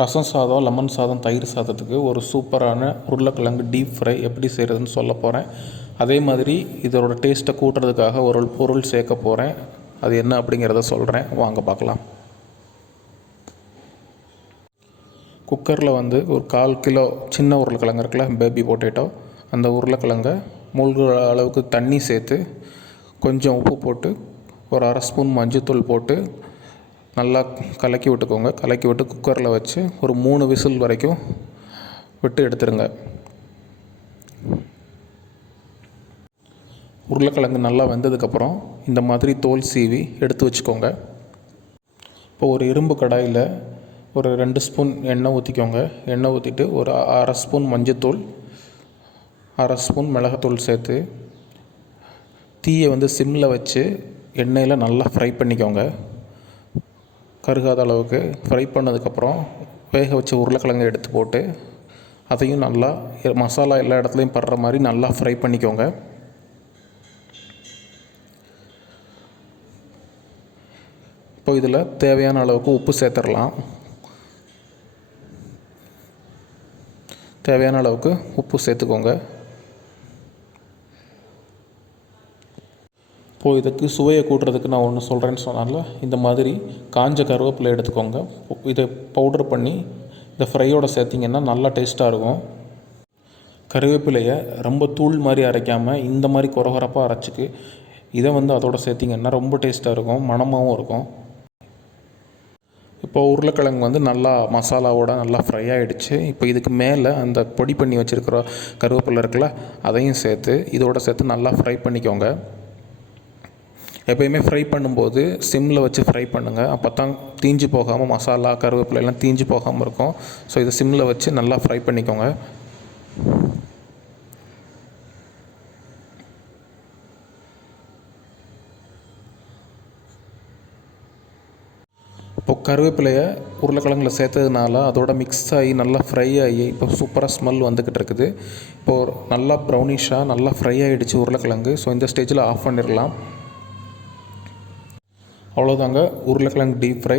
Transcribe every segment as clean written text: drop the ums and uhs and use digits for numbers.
ரசம் சாதம், லெமன் சாதம், தயிர் சாதத்துக்கு ஒரு சூப்பரான உருளைக்கிழங்கு டீப் ஃப்ரை எப்படி செய்கிறதுன்னு சொல்ல போகிறேன். அதே மாதிரி இதோட டேஸ்ட்டை கூட்டுறதுக்காக ஒரு பொருள் சேர்க்க போகிறேன். அது என்ன அப்படிங்கிறத சொல்கிறேன், வாங்க பார்க்கலாம். குக்கரில் ஒரு 1/4 கிலோ சின்ன உருளைக்கிழங்கு இருக்குல்ல, பேபி பொட்டேட்டோ, அந்த உருளைக்கிழங்கை மூழ்கிற அளவுக்கு தண்ணி சேர்த்து கொஞ்சம் உப்பு போட்டு ஒரு 1/2 ஸ்பூன் மஞ்சத்தூள் போட்டு நல்லா கலக்கி விட்டுக்கோங்க. கலக்கி விட்டு குக்கரில் வச்சு ஒரு 3 விசில் வரைக்கும் விட்டு எடுத்துருங்க. உருளைக்கிழங்கு நல்லா வெந்ததுக்கப்புறம் இந்த மாதிரி தோல் சீவி எடுத்து வச்சுக்கோங்க. இப்போ ஒரு இரும்பு கடாயில் ஒரு 2 ஸ்பூன் எண்ணெய் ஊற்றிக்கோங்க. எண்ணெய் ஊற்றிட்டு ஒரு 1/2 ஸ்பூன் மஞ்சத்தூள், 1/2 ஸ்பூன் மிளகாத்தூள் சேர்த்து தீயை சிம்மில் வச்சு எண்ணெயில் நல்லா ஃப்ரை பண்ணிக்கோங்க. கருகாத அளவுக்கு ஃப்ரை பண்ணதுக்கப்புறம் வேக வச்ச உருளைக்கிழங்கை எடுத்து போட்டு அதையும் நல்லா மசாலா எல்லா இடத்துலையும் படுற மாதிரி நல்லா ஃப்ரை பண்ணிக்கோங்க. இப்போ இதில் தேவையான அளவுக்கு உப்பு சேர்த்துடலாம். தேவையான அளவுக்கு உப்பு சேர்த்துக்கோங்க. இப்போது இதுக்கு சுவையை கூட்டுறதுக்கு நான் ஒன்று சொல்கிறேன்னு சொன்னால, இந்த மாதிரி காஞ்ச கருவேப்பிலை எடுத்துக்கோங்க. இதை பவுட்ரு பண்ணி இந்த ஃப்ரையோடு சேர்த்திங்கன்னா நல்லா டேஸ்ட்டாக இருக்கும். கருவேப்பிலையை ரொம்ப தூள் மாதிரி அரைக்காமல் இந்த மாதிரி கொரகொரப்பாக அரைச்சிக்கு இதை அதோட சேர்த்திங்கன்னா ரொம்ப டேஸ்ட்டாக இருக்கும், மணமாகவும் இருக்கும். இப்போ உருளைக்கிழங்கு நல்லா மசாலாவோட நல்லா ஃப்ரை ஆகிடுச்சு. இப்போ இதுக்கு மேலே அந்த பொடி பண்ணி வச்சுருக்கிற கருவேப்பிலை இருக்குல்ல, அதையும் சேர்த்து இதோடு சேர்த்து நல்லா ஃப்ரை பண்ணிக்கோங்க. எப்போயுமே ஃப்ரை பண்ணும்போது சிம்மில் வச்சு ஃப்ரை பண்ணுங்கள். அப்போ தான் தீஞ்சு போகாமல் மசாலா கருவேப்பிலையெல்லாம் தீஞ்சு போகாமல் இருக்கும். ஸோ இதை சிம்மில் வச்சு நல்லா ஃப்ரை பண்ணிக்கோங்க. இப்போ கருவேப்பிலையை உருளைக்கிழங்குல சேர்த்ததுனால அதோட மிக்ஸ் ஆகி நல்லா ஃப்ரை ஆகி இப்போ சூப்பராக ஸ்மெல் வந்துக்கிட்டு இருக்குது. இப்போது நல்லா ப்ரௌனிஷாக நல்லா ஃப்ரை ஆகிடுச்சு உருளைக்கிழங்கு. ஸோ இந்த ஸ்டேஜில் ஆஃப் பண்ணிடலாம். அவ்வளோதாங்க, உருளைக்கிழங்கு டீப் ஃப்ரை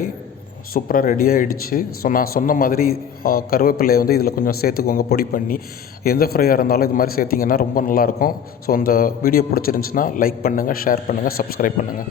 சூப்பராக ரெடி ஆகிடுச்சு. ஸோ நான் சொன்ன மாதிரி கருவேப்பிலையை இதில் கொஞ்சம் சேர்த்துக்கோங்க பொடி பண்ணி. எந்த ஃப்ரையாக இருந்தாலும் இது மாதிரி சேர்த்திங்கன்னா ரொம்ப நல்லாயிருக்கும். ஸோ அந்த வீடியோ பிடிச்சிருந்துச்சின்னா லைக் பண்ணுங்கள், ஷேர் பண்ணுங்கள், சப்ஸ்கிரைப் பண்ணுங்கள்.